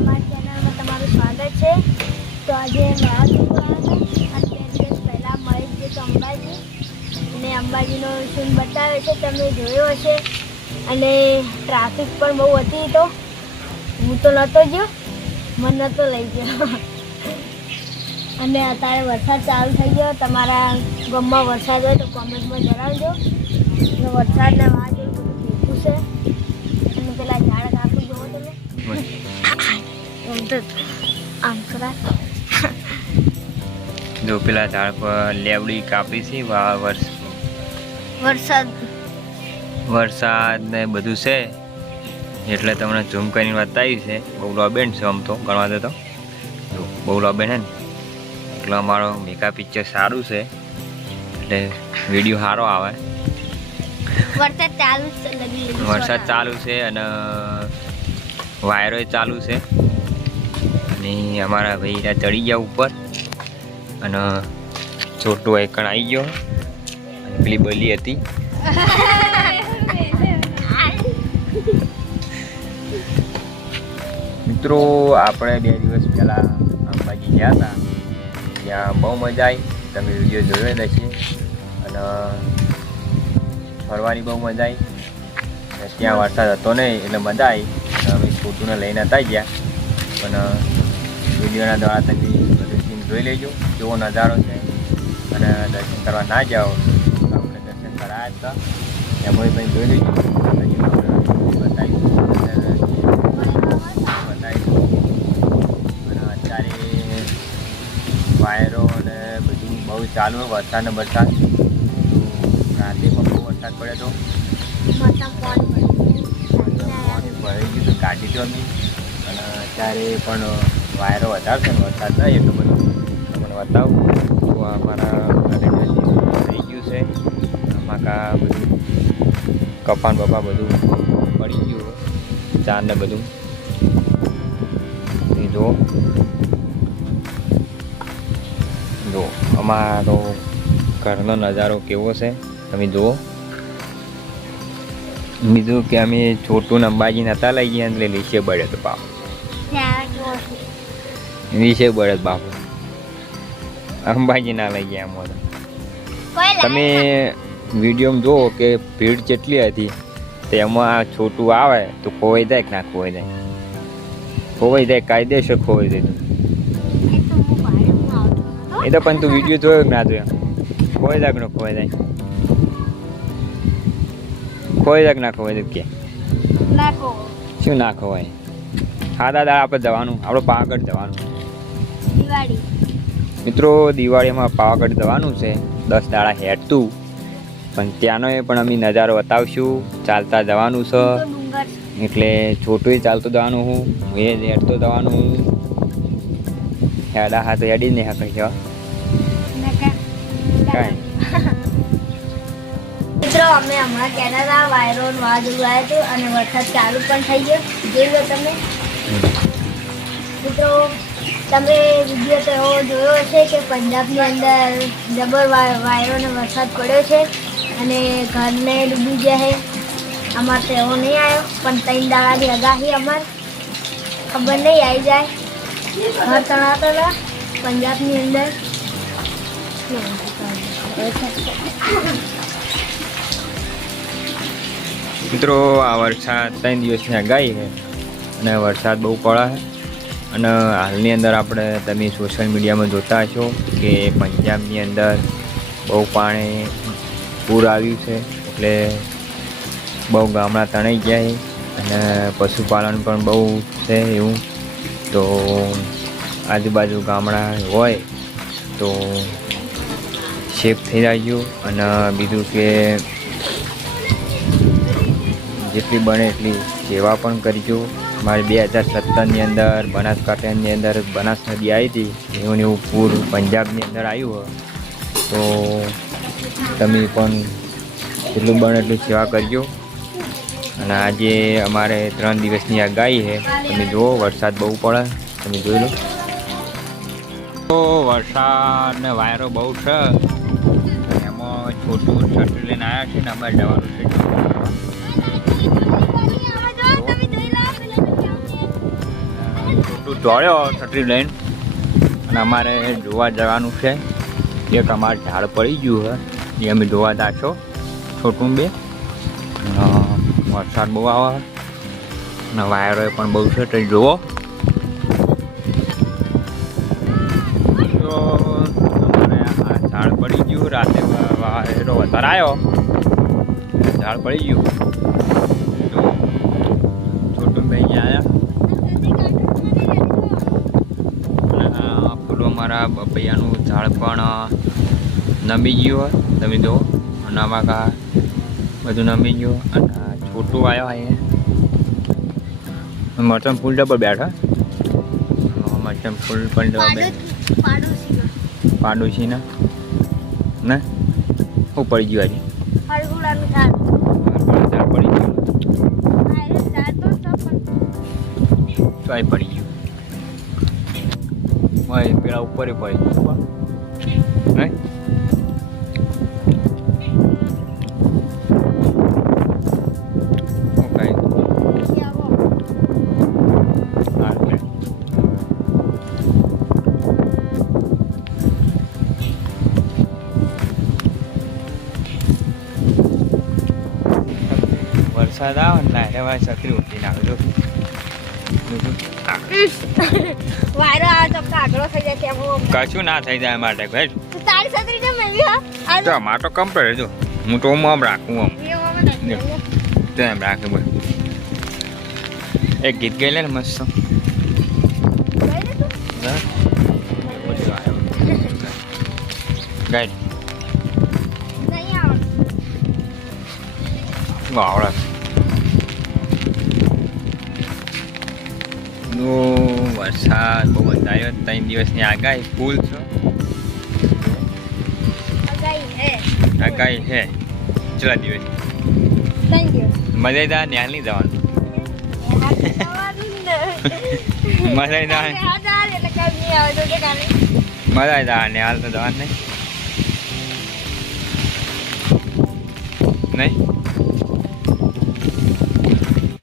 અમારી ચેનલમાં તમારું સ્વાગત છે. તો આજે મારા દિવસ અને દિવસ પહેલાં મળી ગયું તો અંબાજી. અને અંબાજીનો સીન બતાવે છે, તમે જોયો હશે. અને ટ્રાફિક પણ બહુ હતી તો. હું તો નહોતો ગયો. મને નહોતો લઈ ગયો. અને અત્યારે વરસાદ ચાલુ થઈ ગયો. તમારા ગામમાં વરસાદ હોય તો કોમેન્ટમાં જણાવજો. વરસાદના વરસાદને વાં જેવું બધું છે. આમ આમ કરાય. જો પેલા ઝાડ પર લેવડી કાપી છે વા- વર્ષ. વરસાદ. વરસાદ ને બધું છે એટલે તમને ઝૂમ કરીને બતાવ્યું છે. બહુ લોબેન છે આમ તો ગણવા દે તો. જો બહુ લોબેન હે ને એટલે અમારો મેકા પિક્ચર સારું છે એટલે વીડિયો સારો આવે. વરસાદ ચાલુ છે વરસાદ ચાલુ છે અને વાયરો ચાલુ છે. અને અમારા ભાઈ ચડી ગયા ઉપર. અને છોટું એકણ આવી ગયો. અને પેલી બલી હતી. મિત્રો, આપણે બે દિવસ પહેલાં અંબાજી ગયા હતા. ત્યાં બહુ મજા આવી તમે વીડિયો જોયો જ હશે. અને ફરવાની બહુ મજા આવી ત્યાં વરસાદ હતો નહીં, એટલે મજા આવી અમે છોટુને લઈને હતા ગયા. પણ વિડીયોના દ્વારા તમે બધું સીન જોઈ લેજો કેવો નજારો છે. અને દર્શન કરવા ના જાઓ તો આપણે દર્શન કરાયા હતા. ભાઈ ભાઈ જોઈ લેજો વાયરો અને બધું બહુ ચાલુ વરસાદ ને વરસાદ રાતે પણ બહુ વરસાદ પડ્યો હતો. ભરાઈ ગયું. કાઢી દો અમે. અને અત્યારે પણ વાયરો વધારે છે ને વરસાદ થાય એટલો બધો તમને બતાવું. તો અમારા થઈ ગયું છે. આમાં બધું કપાન બપા બધું પડી ગયું ચાર ને બધું. એ જો. જો, અમારો ઘરનો નજારો કેવો છે? તમે જુઓ બીજું કે અમે છોટું અંબાજી નતા લઈ ગયા એટલે લીસે બળે તો બાપુ લીસે બળે બાપુ. અંબાજી ના લઈ ગયા એમાં તમે વિડીયોમાં જુઓ કે ભીડ જેટલી હતી. તો એમાં છોટું આવે તો ખોવાઈ જાય કે ના ખોવાઈ જાય? ખોવાઈ જાય કાયદેસર ખોવાઈ જાય એ તો પણ તું વીડિયો જોયો કે ના જોયો? ખોવાઈ જાય કે ન ખોવાઈ જાય? ખોવાઈ જાય કે ના ખોવાઈ જાય? કે? શું ના ખોવાય? હા દાદા આપણે જવાનું. આપણે પાગળ જવાનું. દિવાળી. મિત્રો દિવાળીમાં પાવાગઢ જવાનું છે. દસ દાડા હેઠતું. પણ ત્યાંનો એ પણ અમે નજારો બતાવશું. ચાલતા જવાનું છે. એટલે છોટું ચાલતું જવાનું હું. હું એ હેઠતો જવાનું હું. હેડા હા તો હેડી જ નહીં હા. છે કાંઈ મિત્રો અમે હમણાં કેનેડા વાયરોન વાદ હતો અને વરસાદ ચાલુ પણ થઈ ગયો. જોઈ લો તમે. મિત્રો, તમે વીડિયો તો એવો જોયો હશે કે પંજાબની અંદર ડબર વાયરોનો વરસાદ પડ્યો છે અને ઘરને ડૂબી જાય અમારે તો એવો નહીં આવ્યો, પણ ત્રણ દાડાની આગાહી અમાર. ખબર નહીં આવી જાય. ઘર તણાતા પંજાબની અંદર. મિત્રો, આ વરસાદ ત્રણ દિવસની આગાહી છે અને વરસાદ બહુ પડે છે. અને હાલની અંદર આપણે તમે સોશિયલ મીડિયામાં જોતા હશો કે પંજાબની અંદર બહુ પાણી પૂર આવ્યું છે. એટલે બહુ ગામડા તણાઈ ગયા અને પશુપાલન પણ બહુ છે એવું. તો આજુબાજુ ગામડા હોય તો સેફ થઈ જાય અને બીજું કે જેટલી બને એટલી સેવા પણ કરજો. મારે બે હજાર સત્તરની અંદર, બનાસકાંઠાની અંદર બનાસ નદી આવી હતી. એવું ને એવું પૂર પંજાબની અંદર આવ્યું તો તમે પણ જેટલું બને એટલું સેવા કરજો. અને આજે અમારે ત્રણ દિવસની આગાહી છે. તમે જુઓ, વરસાદ બહુ પડે. તમે જોઈ લો. તો વરસાદને વાયરો બહુ છે. એમાં છોટું છત્રી લઈને આવ્યા છે ને અમારે જવાનું છે. છોટું દોડ્યો છત્રી લઈને. અને અમારે જોવા જવાનું છે. એક અમારે ઝાડ પડી ગયું હોય એ અમે જોવા જાશો છોટું બે. વરસાદ બહુ આવે અને વાયરો પણ બહુ છે. તો જુઓ. તો ઝાડ પડી ગયું. રાતે વાયરો વધારે આવ્યો ઝાડ પડી ગયું. તો છોટું ભાઈ અહીંયા આવ્યા અને આ પેલું અમારા પપૈયાનું ઝાડ પણ નમી ગયું હોય તમે જુઓ. અને અમારા કા બધું નમી ગયું. અને છોટું આવ્યો અહીંયા મરચમ ફૂલ ડબલ બેઠા. મરચમ ફૂલ પણ પાડોશીના. ને? હું પડી ગયું આજે? પડી ગયું. પડી ગયું. ઓય પેલા ઉપર પડી ગયું હે ઓકે પછી આવો હા લે. વરસાદ આવે ને એટલે હવે છત્રી ઉઠી નાખજો વાયરો કાગડો થઈ જાય હું કશું ના થઈ જાય માટે ભાઈ. તારી છત્રી ને હા? તો માં તો કમ્પ્લીટ જો. હું તો આમ રાખું આમ. વિડીયોમાં મને લ્યો. તો એમ રાખે બોલ. એક ગીત ગઈ લે ને મસ્ત? ગાઈડ આવડે. નો વરસાદ બહુ વધાર્યો ત્રણ દિવસની આગાહી ફૂલ છે. આગાહી છે ચલા દિવસ. મજાદાર ન્યાલ નહીં જવાનું. મજાદાર. મજાદાર ન્યાલ તો જવાનું નહીં નહીં